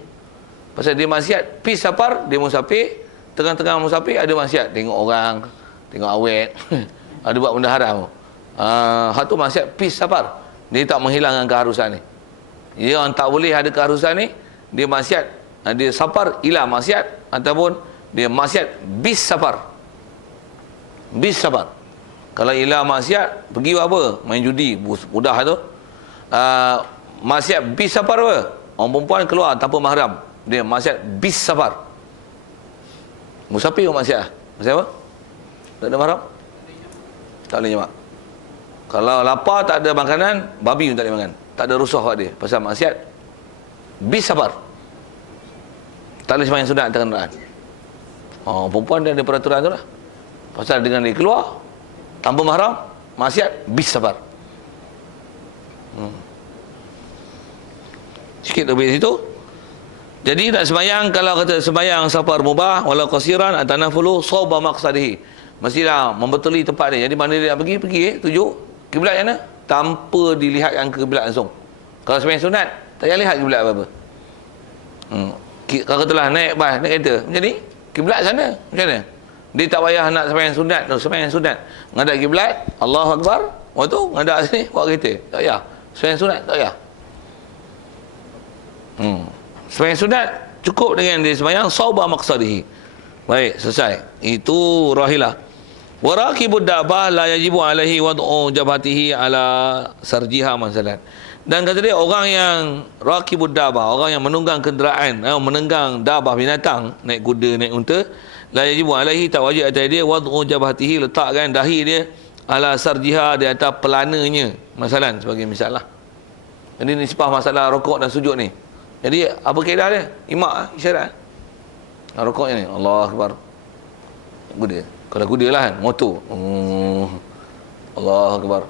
Pasal dia maksiat fi safar, dia musafir, tengah-tengah musafir ada maksiat, tengok orang, tengok awet, ada buat benda haram. Hak tu maksiat fi safar. Dia tak menghilangkan keharusan ni. Dia orang tak boleh ada keharusan ni, dia maksiat, dia safar ila maksiat ataupun dia maksiat bis safar. Bis safar. Kalau ila maksiat pergi buat apa? Main judi, mudah tu. Maksiat bis safar apa? Orang perempuan keluar tanpa mahram, dia maksiat bis safar. Musafir maksiat. Maksiat apa? Tak ada mahram? Tak boleh jamak. Kalau lapar tak ada makanan, babi pun tak boleh makan. Tak ada rusuh kat dia pasal maksiat bis safar. Tak boleh sembahyang sunat atas kenderaan. Perempuan dia ada peraturan tu lah. Pasal dengan dia keluar tanpa mahram, maksiat bis safar. Sikit lebih situ. Jadi nak sembahyang, kalau kata sembahyang safar mubah wala qasiran atanafulu sawba maqsadihi, mestilah membetuli tempat dia. Jadi mana dia nak pergi tuju kiblat mana tanpa dilihatkan ke kiblat langsung. Kalau sembahyang sunat tak payah lihat kiblat apa-apa. Kalau katalah naik bas, naik kereta macam ni, kiblat sana macam mana? Dia tak payah nak sembahyang sunat tu, sembahyang sunat ngadap kiblat, Allahu Akbar, waktu tu ngadap sini bawa kereta. Tak payah. Sembahyang sunat tak payah. Sembahyang sunat cukup dengan dia sembahyang sawba maqsadihi. Baik, selesai. Itu rahilah. Wa raqibud dabbah la yajibu alaihi wad'u jabhatihi ala sarjiha masalan. Dan kata dia, orang yang raqibud dabbah, orang yang menunggang kenderaan, menunggang dabbah binatang, naik kuda, naik unta, la yajibu alaihi, tak wajib atas dia wad'u jabhatihi, letakkan dahi dia ala sarjiha, di atas pelananya masalan, sebagai misal lah. Jadi nisbah masalah rukuk dan sujud ni. Jadi apa kaedah dia? Imak isyarat. Rukuknya ni, Allahu Akbar. Kuda. Kalau kuda lah kan, motor. Allahu Akbar.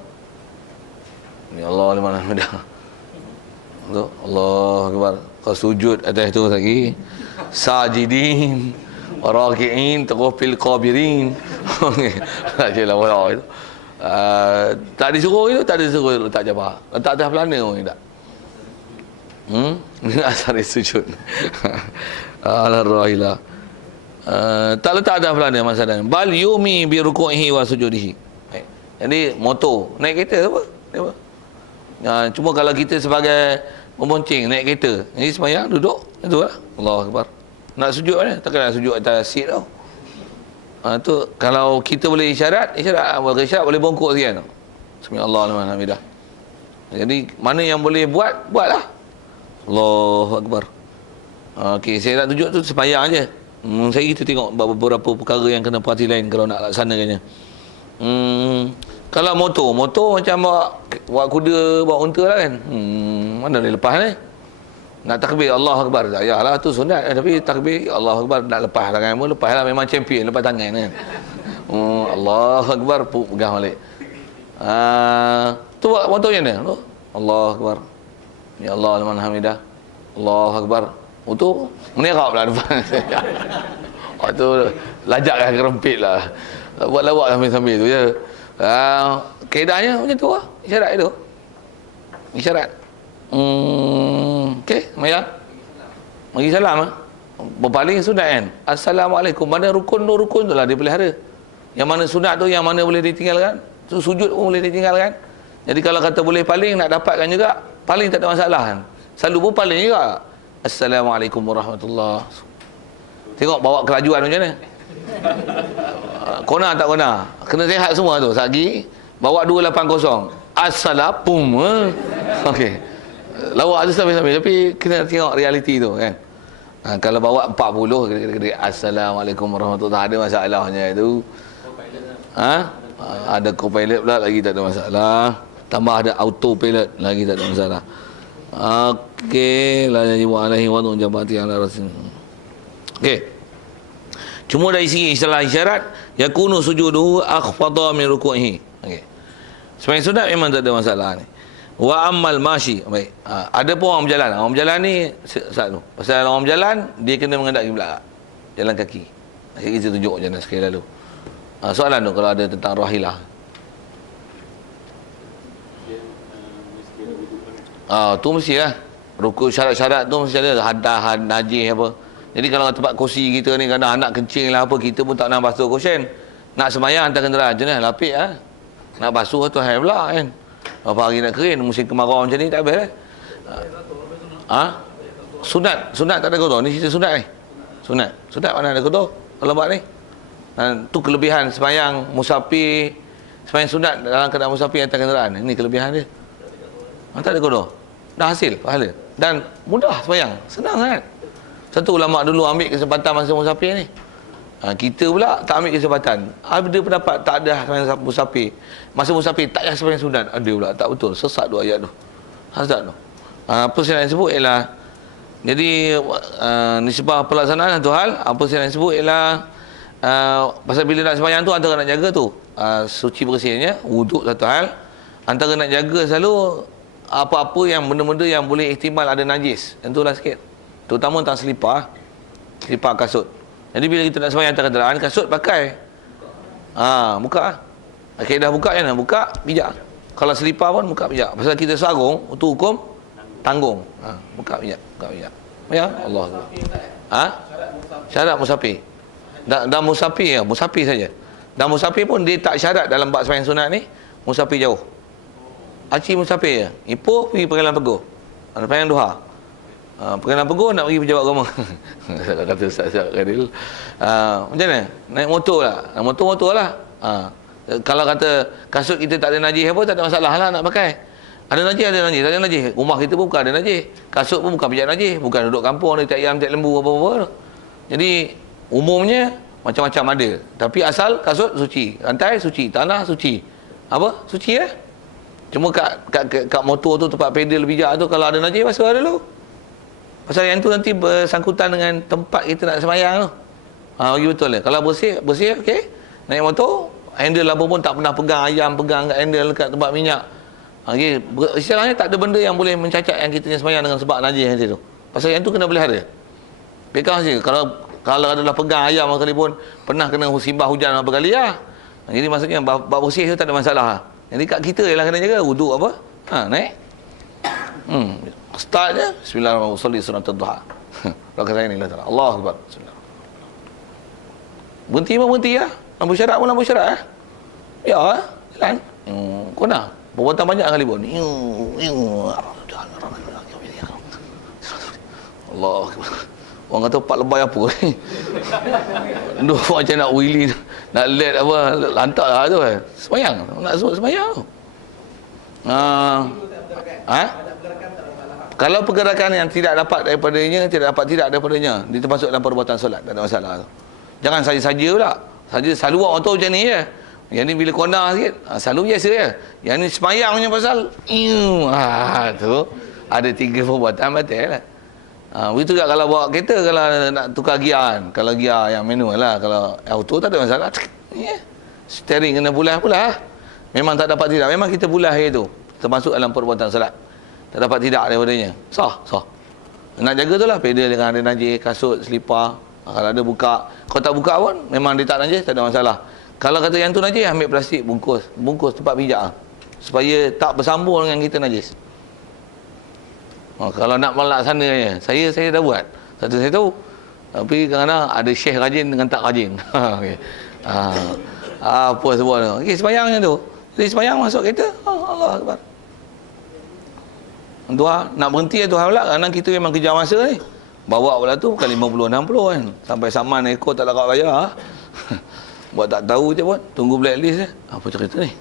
Ni Allah liman hamidah. Allahu Akbar. Kau sujud atas tu lagi. Sajidin, raki'in, taqafil qabirin. Tak jelah wala itu. Tak disuruh itu, tak disuruh letak jabah. Letak atas pelana pun tak. Asal dia sujud. Alhamdulillah. Tak letak atas pelana masalah. Bal yumi bi ruku'ihi wa sujudihi. Jadi motor, naik kereta apa? Apa? Cuma kalau kita sebagai membonceng naik kereta, jadi sembahyang duduk, itu lah. Allahu Akbar. Nak sujud mana? Takkan nak sujud atas seat tau. Tu kalau kita boleh isyarat boleh bongkok sekian. Bismillahirrahmanirrahim. Jadi mana yang boleh buat, buatlah. Allahu Akbar. Okey, saya nak tunjuk tu sembahyang aje. Saya kita tengok beberapa perkara yang kena perhati lain kalau nak laksanakannya. Kalau motor macam bawa kuda, bawa unta lah kan. Mana boleh lepas ni? Nak takbir Allahu Akbar, tak payahlah, tu sunat. Tapi takbir Allahu Akbar, nak lepas tangan pun lepaslah, memang champion lepas tangan kan. Allahu Akbar, pegang balik. Tu buat motornya ni. Allahu Akbar. Ya Allah liman hamidah. Allahu Akbar. Tu menerap lah depan. Tu lajak lah, kerempit lah. Buat lawak sambil-sambil tu je. Kaedahnya macam tu lah. Isyarat itu. Isyarat. Okey, Maya. Bagi salam. Berpaling sunat kan. Assalamualaikum. Mana rukun tu lah dia pelihara. Yang mana sunat tu, yang mana boleh ditinggalkan. Tu sujud pun boleh ditinggalkan. Jadi kalau kata boleh paling, nak dapatkan juga, paling tak ada masalah kan. Selalu pun paling juga. Assalamualaikum warahmatullahi. Tengok bawa kelajuan macam mana. Kona tak kona. Kena sihat semua tu. Sagi bawa 280. Assalamualaikum. Okey. Lawak tu sambil-sambil, tapi kena tengok realiti tu kan. Kalau bawa 40 kena Assalamualaikum warahmatullahi, ada masalahnya itu. Ada co-pilot pula lagi tak ada masalah. Tambah ada autopilot lagi tak ada masalah. Okey, la yajibu alaihi wad'u jabati ala rasul. Okey. Cuma dari segi istilah isyarat, yakunu sujuduhu akhfadha min ruku'ihi. Okey. Sebenarnya sunat memang tak ada masalah ni. Wa ammal mashi. Baik. Ada pun orang berjalan. Orang berjalan ni satu. Pasal orang berjalan dia kena menghadap kiblat. Jalan kaki. Kita tunjuk je sekali lalu. Soalan tu kalau ada tentang rahilah. Tu mesti lah. Rukuk syarat-syarat tu mesti ada. Hadah, najis apa. Jadi kalau tempat kursi kita ni kadang anak kencing lah apa, kita pun tak nak basuh kusyen. Nak semayang hantar kenderaan je lah. Lapik lah. Nak basuh tu hai pula kan. Berapa hari nak kering, musim kemarau macam ni tak habis Sunat tak ada kotor. Ni cerita sunat ni. Sunat mana ada kotor kalau buat ni. Tu kelebihan semayang musafir, semayang sunat dalam keadaan musafir hantar kenderaan. Ini kelebihan dia. Tak ada kotor. Dah hasil pahala. Dan mudah semayang. Senang sangat. Satu ulama dulu ambil kesempatan masa musafir ni. Kita pula tak ambil kesempatan. Ada pendapat tak ada semayang musafir. Masa musafir tak payah semayang sunat. Ada pula tak betul. Sesat dua ayat tu. Hasad tu. Apa saya nak sebut ialah, jadi nisbah pelaksanaan satu hal. Apa saya nak sebut ialah pasal bila nak semayang tu antara nak jaga tu suci bersihnya, wuduk satu hal. Antara nak jaga selalu apa-apa yang benda-benda yang boleh ihtimal ada najis. Tentulah sikit. Terutama tentang selipar kasut. Jadi bila kita nak semayang hantar kenderaan, kasut pakai. Buka. Kaedah buka kan, buka pijak. Kalau selipar pun buka pijak. Pasal kita sarung, itu hukum tanggung. Buka pijak. Ya, Allah. Syarat musafir. Dan musafir saja. Dan musafir pun dia tak syarat dalam bab semayang sunat ni, musafir jauh. Aci musafir je. Ipoh pergi Pengadilan Peguh. Semayang duha. Pengadilan Peguh nak pergi pejabat agama. Kata Ustaz Kadil. Macam mana? Naik motor lah. Motor lah. Kalau kata kasut kita tak ada najis apa, tak ada masalah lah nak pakai. Ada najis, ada najis, tak ada najis. Rumah kita pun bukan ada najis. Kasut pun bukan pijak najis. Bukan duduk kampung ada tak ayam, tak lembu apa-apa. Jadi umumnya macam-macam ada. Tapi asal kasut suci, rantai suci, tanah suci. Apa? Suci Cuma kat motor tu, tempat pedal pijak tu, kalau ada najis basuh dulu. Pasal yang tu nanti bersangkutan dengan tempat kita nak sembahyang tu. Bagi betul Kalau bersih okey. Naik motor, handle apa pun tak pernah pegang ayam, pegang kat handle kat tempat minyak. Okey, istilahnya tak ada benda yang boleh mencacat yang kita sembahyang dengan sebab najis nanti tu. Pasal yang tu kena pelihara. Pegang saja. Kalau adalah pegang ayam kali pun pernah kena musibah hujan berapa kali lah. Jadi maksudnya bab bersih tu tak ada masalah. Jadi kat kita ialah kena jaga wuduk apa? Naik. Start je. Bismillahirrahmanirrahim. Surah Ad-Duha. Rakaat saya ni lah. Allahu Akbar. Berhenti lah. Lampu syarat pun lampu syarat Ya, jalan. Kau nak? Perbuatan banyak kali pun. Allah. Orang kata 4 lebay apa ni? Duh, macam nak wheelie, nak let apa, lantak lah tu Semayang. Nak sebut semayang tu. Kalau pergerakan yang tidak dapat daripadanya, dia termasuk dalam perbuatan solat, tak ada masalah tu. Jangan saja-saja pula. Selalu buat motor macam ni je. Yang ni bila kona sikit, selalu biasa je. Yang ni semayang punya pasal, tu ada 3 perbuatan batal lah. Begitu juga kalau bawa kereta, kalau nak tukar gear kan. Kalau gear yang manual lah, kalau auto tak ada masalah. Steering kena pulas. Memang tak dapat tidak. Memang kita pulas itu. Termasuk dalam perbuatan solat. Tak dapat tidak daripadanya. Sah. Nak jaga tu lah. Pedal dengan ada najis, kasut, selipar. Kalau ada buka. Kalau tak buka pun, memang dia tak najis, tak ada masalah. Kalau kata yang tu najis, ambil plastik, bungkus tempat pijak. Supaya tak bersambung dengan kita najis. Kalau nak melaksana saya dah buat. Satu saya tahu. Tapi kadang-kadang ada syekh rajin dengan tak rajin. Okay. Apa sebab tu? Okey, sembahyangnya tu. Jadi sembahyang masuk kereta. Allah Akbar. Tuhan nak berhenti Tuhan pula. Kadang kita memang kejar masa ni. Bawa pula tu bukan 50-60 kan. Sampai saman ekor tak larat bayar. Buat tak tahu je pun. Tunggu blacklist je. Apa cerita ni?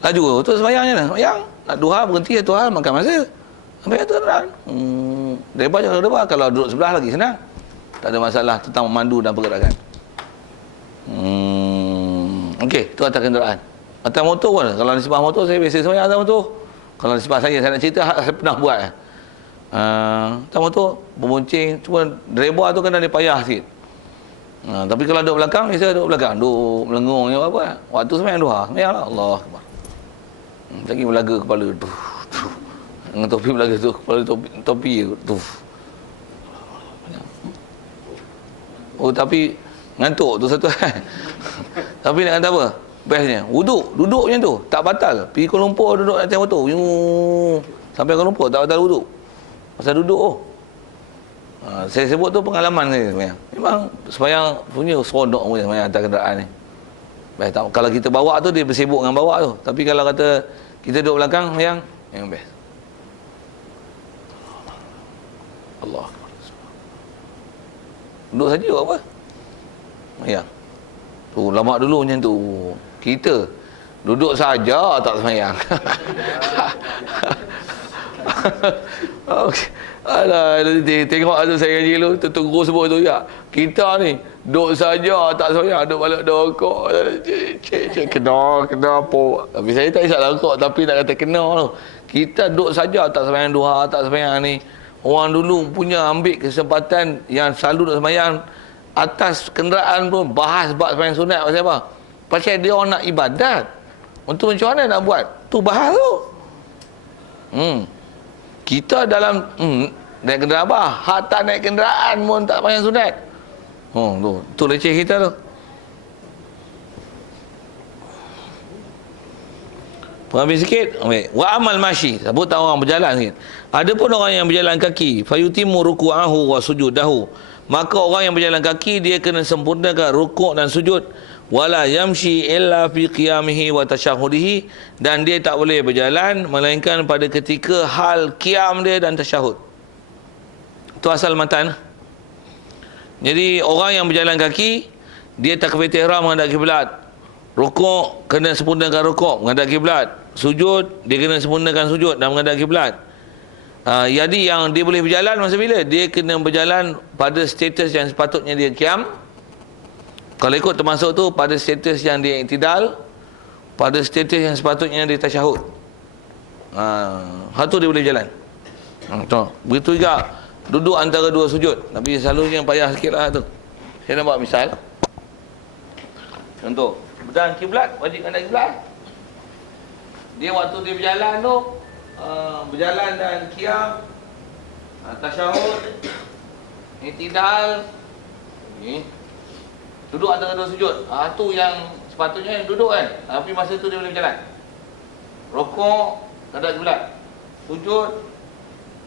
Laju tu sembahyangnya dah. Sembahyang. Nak duha berhenti Tuhan makan masa. Sampai tu kan. Depa jangan depa, kalau duduk sebelah lagi senang. Tak ada masalah tentang memandu dan pergerakan. Okey, tu atas kenderaan. Atas motor pun. Kalau nisbah motor saya biasa sembahyang atas motor. Kalau nisbah saya nak cerita saya pernah buat. Atas motor berbonceng, cuma driver tu kena dia payah sikit. Tapi kalau duduk belakang, biasa duduk belakang, duduk melengung je apa. Waktu sembahyang duha, sembahyanglah Allah Akbar. Lagi belaga kepala tu. Dengan topi belaga tu, kepala topi tu. Oh, tapi ngantuk tu satu kan. Tapi nak kata apa? Bestnya, duduk macam tu, tak batal. Pergi Kuala Lumpur duduk atas motor. Sampai Kuala Lumpur tak batal duduk. Pasal duduk saya sebut tu pengalaman saya sebenarnya. Memang sembahyang punya seronok punya sembahyang atas kenderaan ni. Baik, kalau kita bawa tu dia bersibuk dengan bawa tu. Tapi kalau kata kita duduk belakang sembahyang, yang best. Allah. Duduk saja apa? Sembahyang. Tu lama dulu macam tu. Kita duduk saja tak sembahyang. Okey. Alah, tengok tu saya ngaji dulu, tertunggu sebut tu ya. Kita ni duduk saja tak sembahyang, duduk balik rokok. Kena apa. Tapi saya tak isap rokok, tapi nak kata kena tu. Kita duduk saja tak sembahyang duha, tak sembahyang ni. Orang dulu punya ambil kesempatan yang selalu duduk sembahyang atas kenderaan pun bahas bab sembahyang sunat pasal apa? Pasal dia orang nak ibadat. Untuk macam mana nak buat? Tu bahas tu. Kita dalam naik kenderaan apa? Hak tak naik kenderaan pun tak sembahyang sunat. Tu leceh kita tu. Habis sikit. Wa amal masyi. Sebut orang berjalan sikit. Adapun orang yang berjalan kaki, fayutimu ruku'ahu wa sujudahu. Maka orang yang berjalan kaki dia kena sempurnakan rukuk dan sujud. Wala yamshi illa fi qiyamihi wa tasyahudihi, dan dia tak boleh berjalan melainkan pada ketika hal qiyam dia dan tasyahud. Itu asal matan. Jadi orang yang berjalan kaki dia takbiratul ihram menghadap kiblat. Rukuk kena sempurnakan rukuk menghadap kiblat. Sujud dia kena sempurnakan sujud dan menghadap kiblat. Jadi yang dia boleh berjalan masa bila? Dia kena berjalan pada status yang sepatutnya dia qiyam. Kalau ikut termasuk tu pada status yang dia i'tidal, pada status yang sepatutnya dia tasyahud. Satu dia boleh berjalan. Begitu juga duduk antara dua sujud. Nabi selalu yang payah sikit lah tu. Saya nak buat misal. Contoh, berjalan kiblat, wajib ada kiblat. Dia waktu dia berjalan tu, berjalan dan qiyam, tasyahud, i'tidal, duduk antara dua sujud. Tu yang sepatutnya yang duduk kan. Tapi masa tu dia boleh berjalan. Rukuk menghadap kiblat. Sujud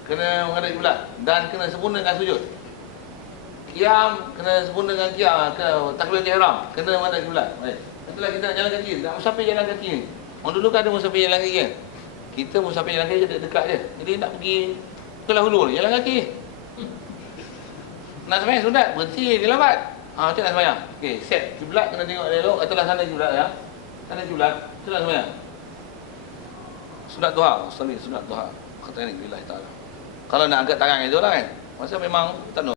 kena menghadap kiblat dan kena sempurnakan sujud. Qiyam kena sempurnakan qiyam, takbiratul ihram kena menghadap kiblat. Baik. Itulah kita nak jalan kaki. Tak musafir jalan kaki ni. Orang dulu kan ada musafir jalan kaki kan. Kita musafir jalan kaki dekat je. Jadi nak pergi Kuala Hulu ni jalan kaki. Nak sembahyang sunat berhenti dia lambat. Macam nak sembahyang. Okey, set kiblat kena tengok elok. Itulah sana kiblat ya. Sana kiblat, itulah sembahyang. Sunat duha, sunat duha. Kata ni billahi taala. Kalau nak angkat tangan itu lah kan. Masa memang tak